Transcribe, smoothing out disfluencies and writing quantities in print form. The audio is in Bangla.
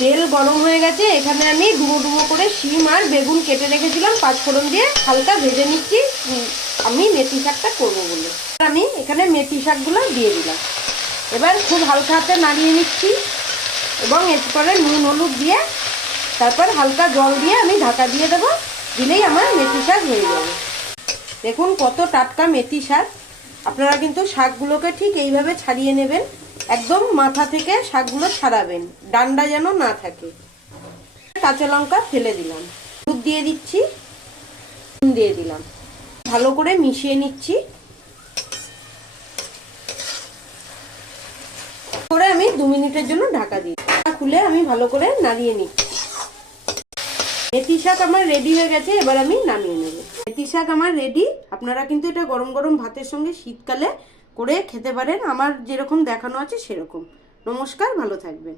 তেল গরম হয়ে গেছে, এখানে আমি ডুমো ডুমো করে শিম আর বেগুন কেটে রেখেছিলাম, পাঁচফোড়ন দিয়ে হালকা ভেজে নিচ্ছি। আমি মেথি শাকটা করবো বলে আমি এখানে মেথি শাকগুলো দিয়ে দিলাম। এবার খুব হালকা হাতে নাড়িয়ে নিচ্ছি এবং এরপরে নুন হলুদ দিয়ে তারপর হালকা জল দিয়ে আমি ঢাকা দিয়ে দেবো। দিলেই আমার মেথি শাক হয়ে যাবে। দেখুন কত টাটকা মেথি শাক। আপনারা কিন্তু শাকগুলোকে ঠিক এইভাবে ছাড়িয়ে নেবেন, একদম মাথা থেকে শাকগুলো ছাড়াবেন, ডান্ডা যেন না থাকে। কাঁচা লঙ্কা ফেলে দিলাম, দুধ দিয়ে দিচ্ছি, নুন দিয়ে দিলাম, ভালো করে মিশিয়ে নিচ্ছি। করে আমি 2 মিনিটের জন্য ঢাকা দিই। খুলে আমি ভালো করে নাড়িয়ে নিচ্ছি। মেথি শাক আমার রেডি হয়ে গেছে, এবার আমি নামিয়ে নেব। মেথি শাক আমার রেডি। আপনারা কিন্তু এটা গরম গরম ভাতের সঙ্গে শীতকালে করে খেতে পারেন, আমার যেরকম দেখানো আছে সেরকম। নমস্কার, ভালো থাকবেন।